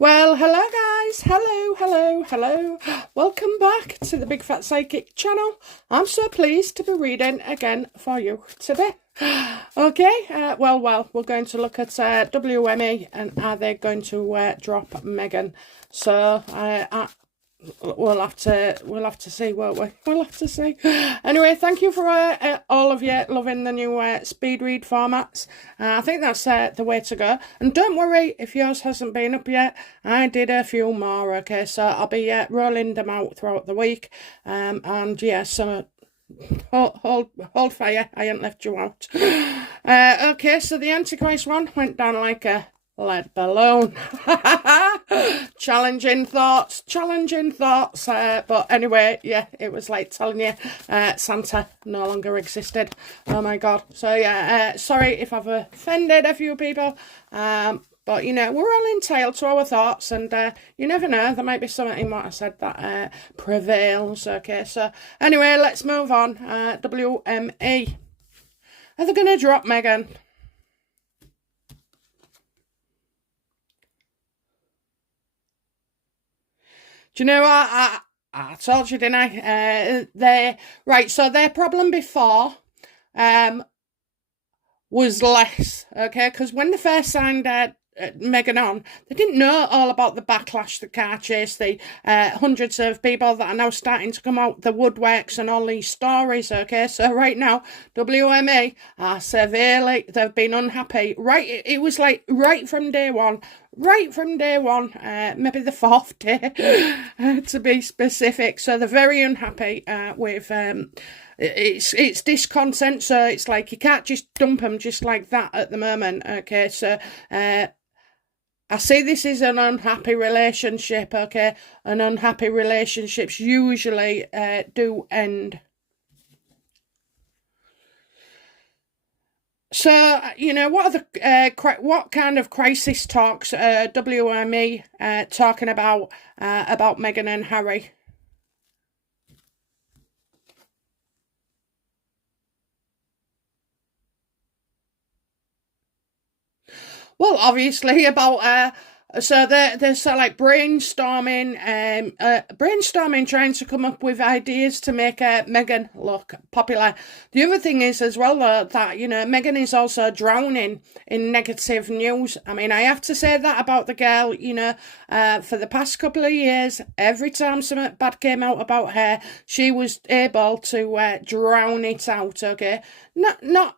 Well, hello guys, hello. Welcome back to the Big Fat Psychic channel. I'm so pleased to be reading again for you today. Okay, well, we're going to look at WME and are they going to drop Meghan? So we'll have to see, won't we? We'll have to see. Anyway, thank you for all of you loving the new speed read formats. I think that's the way to go. And don't worry if yours hasn't been up yet. I did a few more. Okay, so I'll be rolling them out throughout the week. And yeah, so hold fire. I ain't left you out. Okay, so the Antichrist one went down like a lead balloon. challenging thoughts, but anyway, yeah, it was like telling you Santa no longer existed. Oh my god. So yeah, sorry if I've offended a few people, but you know, we're all entitled to our thoughts, and you never know, there might be something in what I said that prevails. Okay, so anyway, let's move on. WME, are they gonna drop Meghan? Do you know what? I told you, didn't I? So their problem before was less, okay? Because when they first signed Meghan on, they didn't know all about the backlash, the car chase, the hundreds of people that are now starting to come out the woodworks and all these stories, okay? So right now, WME are severely, they've been unhappy. Right, it was like right from day one, maybe the fourth day, to be specific. So they're very unhappy with it's discontent, so it's like you can't just dump them just like that at the moment. Okay, so I see this is an unhappy relationship. Okay, and unhappy relationships usually do end. So, you know, what are the what kind of crisis talks WME talking about Meghan and Harry? Well, obviously about so they're sort of like brainstorming, trying to come up with ideas to make Meghan look popular. The other thing is as well that you know Meghan is also drowning in negative news. I mean, I have to say that about the girl. You know, for the past couple of years, every time something bad came out about her, she was able to drown it out. Okay, not not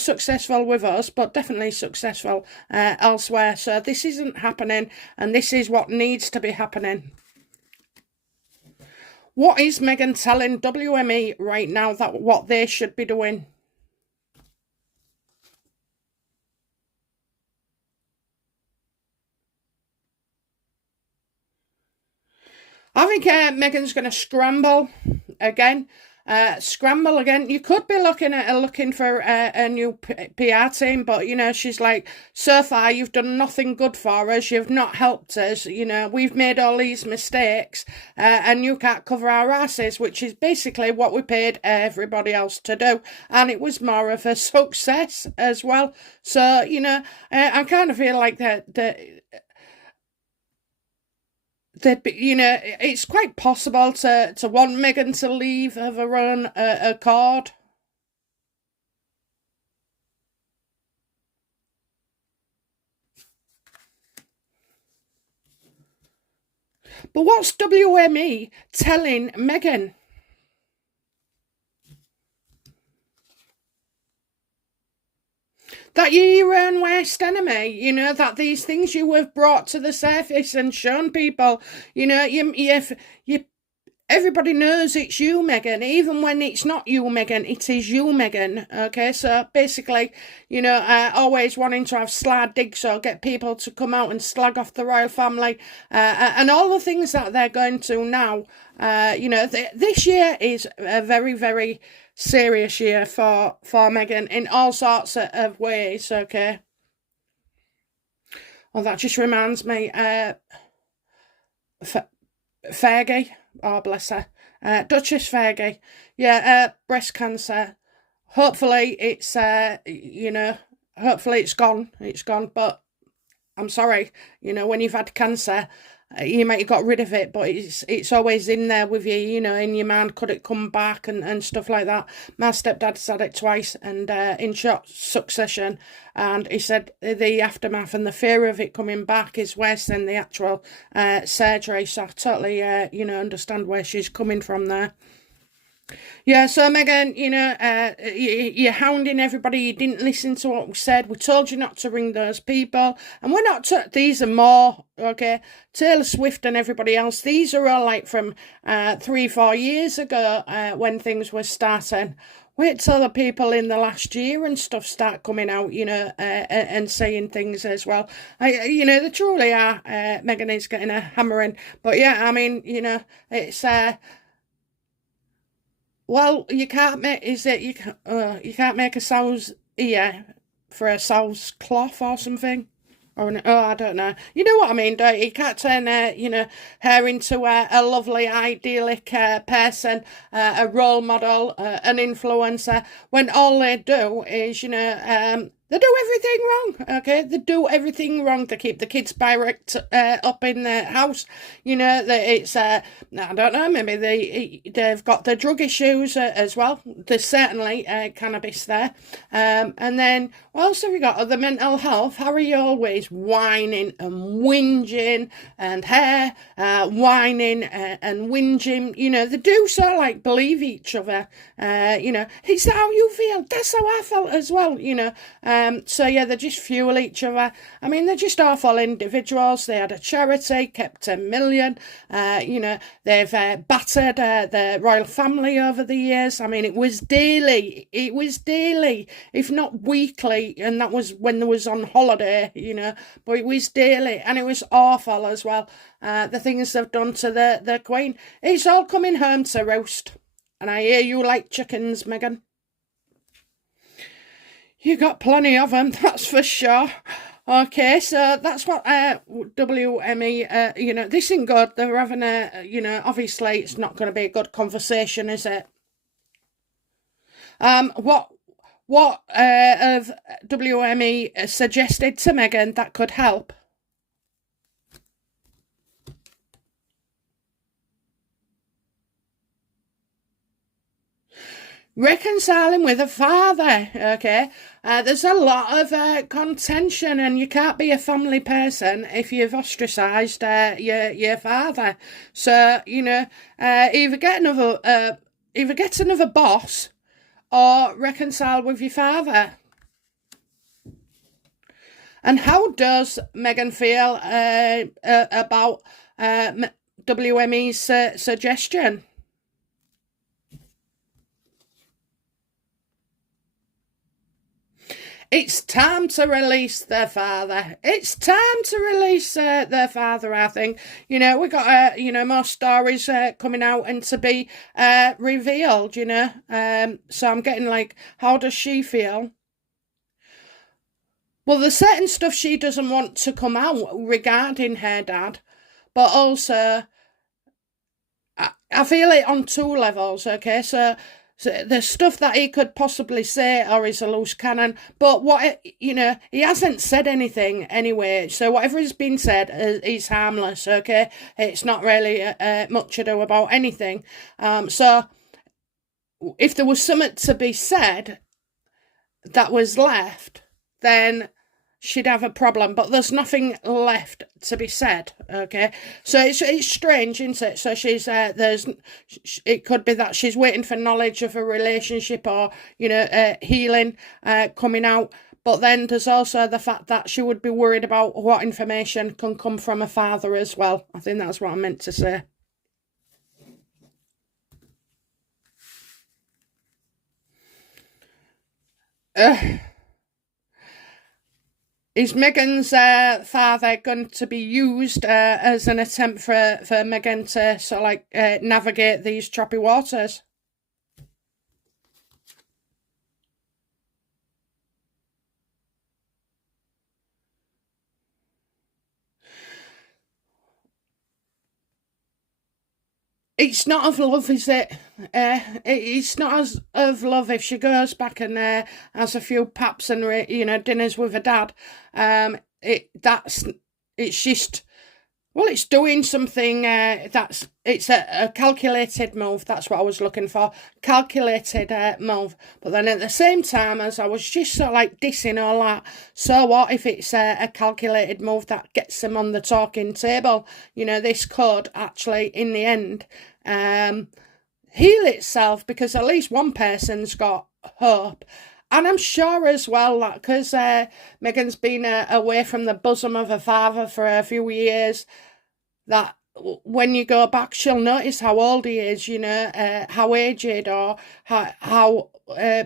successful with us, but definitely successful elsewhere. So this isn't happening, and this is what needs to be happening. What is Meghan telling WME right now that what they should be doing? I think Meghan's going to scramble again. You could be looking for a new PR team, but you know she's like, so far you've done nothing good for us. You've not helped us. You know we've made all these mistakes, and you can't cover our asses, which is basically what we paid everybody else to do, and it was more of a success as well. So you know, I kind of feel like that you know, it's quite possible to want Meghan to leave of her own accord. But what's WME telling Meghan? That you're your own worst enemy, you know, that these things you have brought to the surface and shown people, you know, you everybody knows it's you, Meghan, even when it's not you, Meghan, it is you, Meghan, okay? So basically, you know, always wanting to have slide digs or get people to come out and slag off the royal family, and all the things that they're going to now, you know, this year is a very, very serious year for Meghan in all sorts of ways, okay? Well, that just reminds me, Fergie, oh bless her, Duchess Fergie, yeah, breast cancer. Hopefully it's, you know, hopefully it's gone, but I'm sorry, when you've had cancer, you might have got rid of it, but it's always in there with you, in your mind. Could it come back and stuff like that? My stepdad's had it twice, and in short succession, and he said the aftermath and the fear of it coming back is worse than the actual surgery. So I totally, understand where she's coming from there. Yeah, so Meghan, you're hounding everybody. You didn't listen to what we said. We told you not to ring those people. And we're not, these are more, okay? Taylor Swift and everybody else. These are all like from 3-4 years ago when things were starting. Wait till the people in the last year and stuff start coming out, and saying things as well. They truly are. Meghan is getting a hammering. But yeah, I mean, it's... well, you can't make, you can't make a sow's ear for a sow's cloth or something? I don't know. You know what I mean, don't you? You can't turn, her into a lovely, idyllic person, a role model, an influencer, when all they do is, they do everything wrong, okay? They do everything wrong to keep the kids barracked up in the house. It's, I don't know, maybe they've got the drug issues as well. There's certainly cannabis there. And then, what else have you got? The mental health. Harry always whining and whinging, and her whining and whinging. They do sort of like believe each other. Is that how you feel? That's how I felt as well, So yeah, they just fuel each other. I mean, they're just awful individuals. They had a charity, kept 10 million. They've battered the royal family over the years. I mean, it was daily, if not weekly, and that was when they was on holiday, but it was daily, and it was awful as well. The things they've done to the Queen. It's all coming home to roost. And I hear you like chickens, Meghan. You got plenty of them, that's for sure. Okay, so that's what WME, this ain't good. They're having obviously it's not going to be a good conversation, is it? What have WME suggested to Meghan that could help? Reconciling with a father, okay? There's a lot of contention, and you can't be a family person if you've ostracised your father. So, either get another boss or reconcile with your father. And how does Meghan feel about WME's suggestion? It's time to release their father. It's time to release their father, I think. We got, more stories coming out and to be revealed, So I'm getting like, how does she feel? Well, there's certain stuff she doesn't want to come out regarding her dad, but also I feel it on two levels, okay? So the stuff that he could possibly say, or is a loose cannon, but he hasn't said anything anyway, so whatever has been said is harmless, okay? It's not really much ado about anything. So if there was something to be said that was left, then she'd have a problem, but there's nothing left to be said, okay? So it's strange, isn't it? So she's it could be that she's waiting for knowledge of a relationship or healing coming out, but then there's also the fact that she would be worried about what information can come from a father as well. I think that's what I meant to say. Is Meghan's father going to be used as an attempt for Meghan to sort of like navigate these choppy waters? It's not of love, is it? It's not of love if she goes back and has a few paps and dinners with her dad. it's just, well, it's doing something it's a calculated move. That's what I was looking for. Calculated move. But then at the same time, as I was just sort of like dissing all that, so what if it's a calculated move that gets them on the talking table? This could actually, in the end, heal itself, because at least one person's got hope. And I'm sure as well that because Meghan's been away from the bosom of her father for a few years, that when you go back, she'll notice how old he is, how aged or how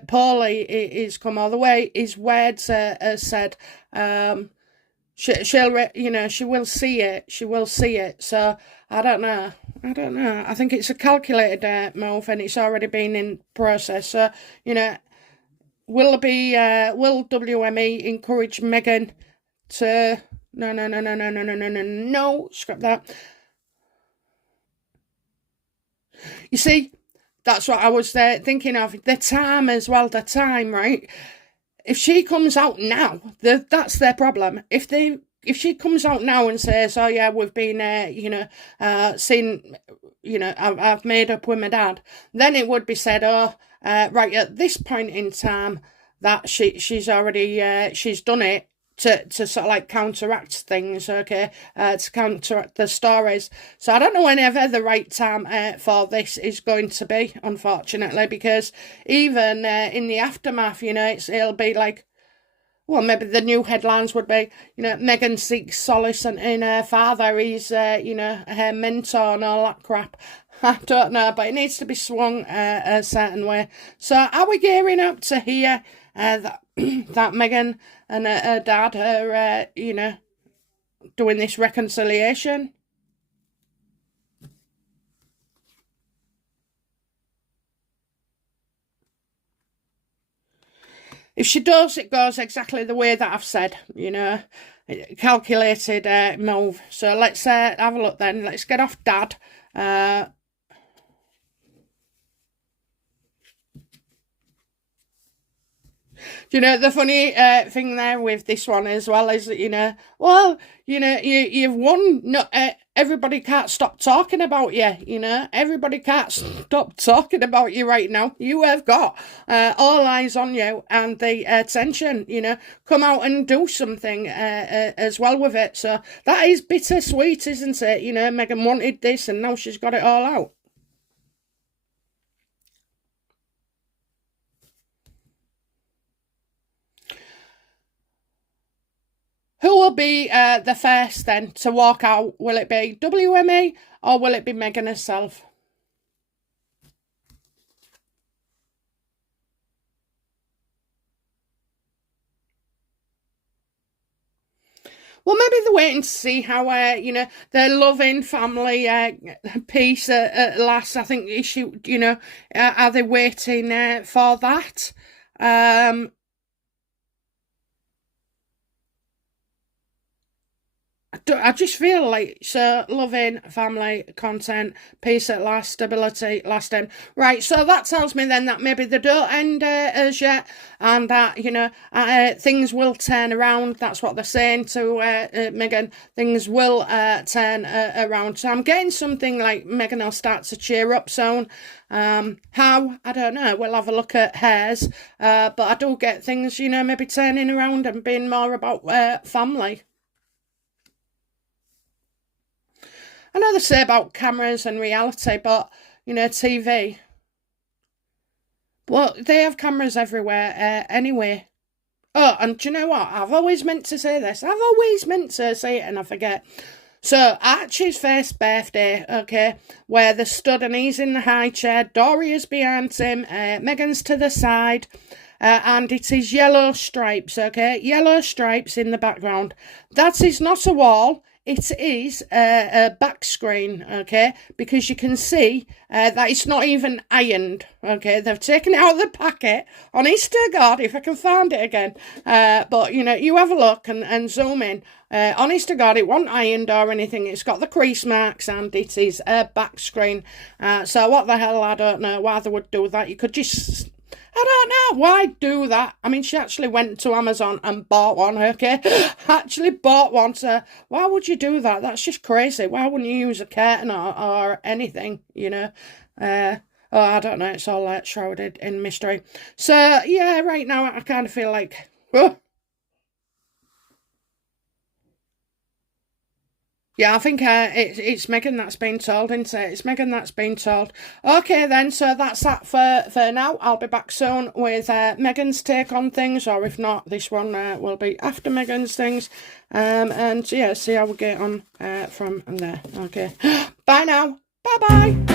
poorly he's come, all the way his words are said. She will see it. She will see it. So I don't know. I think it's a calculated move, and it's already been in process. So will WME encourage Meghan to? No, scrap that. You see, that's what I was thinking of. The time as well, right? If she comes out now, that's their problem. If she comes out now and says, "Oh yeah, we've been, seen, I've made up with my dad," then it would be said, "Oh, right at this point in time, that she's already she's done it." To sort of like counteract things, okay, to counteract the stories. So I don't know whenever the right time for this is going to be, unfortunately, because even in the aftermath, it'll be like, well, maybe the new headlines would be, Meghan seeks solace in her father. He's, her mentor and all that crap. I don't know, but it needs to be swung a certain way. So are we gearing up to hear that Meghan and her dad are, doing this reconciliation? If she does, it goes exactly the way that I've said, calculated move. So let's have a look then. Let's get off dad. The funny thing there with this one as well is that, you've won. No, everybody can't stop talking about you, Everybody can't stop talking about you right now. You have got all eyes on you and the attention, Come out and do something as well with it. So that is bittersweet, isn't it? Meghan wanted this and now she's got it all out. Who will be the first then to walk out? Will it be WME or will it be Meghan herself? Well, maybe they're waiting to see how, their loving family peace lasts. I think are they waiting for that? I just feel like so loving family content, peace at last, stability last end. Right, so that tells me then that maybe they don't end as yet, and that things will turn around. That's what they're saying to Meghan. Things will turn around. So I'm getting something like Meghan will start to cheer up soon. How? I don't know. We'll have a look at hers. But I do get things, maybe turning around and being more about family. I know they say about cameras and reality, but, TV. Well, they have cameras everywhere anyway. Oh, and do you know what? I've always meant to say this. I've always meant to say it and I forget. So, Archie's first birthday, okay, where they stood and he's in the high chair, Doria's behind him, Meghan's to the side, and it is yellow stripes, okay? Yellow stripes in the background. That is not a wall. It is a back screen, okay, because you can see that it's not even ironed, okay. They've taken it out of the packet, honest to God, if I can find it again. But, you have a look and zoom in. Honest to God, it wasn't ironed or anything. It's got the crease marks and it is a back screen. So what the hell, I don't know why they would do that. You could just I don't know. Why do that? I mean, she actually went to Amazon and bought one, okay? Actually bought one, so why would you do that? That's just crazy. Why wouldn't you use a curtain or anything, you know? Oh, I don't know. It's all shrouded in mystery. So, yeah, right now I kind of feel like... Yeah, I think it's Meghan that's been told, isn't it? It's Meghan that's been told. Okay, then, so that's that for now. I'll be back soon with Meghan's take on things, or if not, this one will be after Meghan's things. And yeah, see how we get on from there. Okay, bye now. Bye-bye.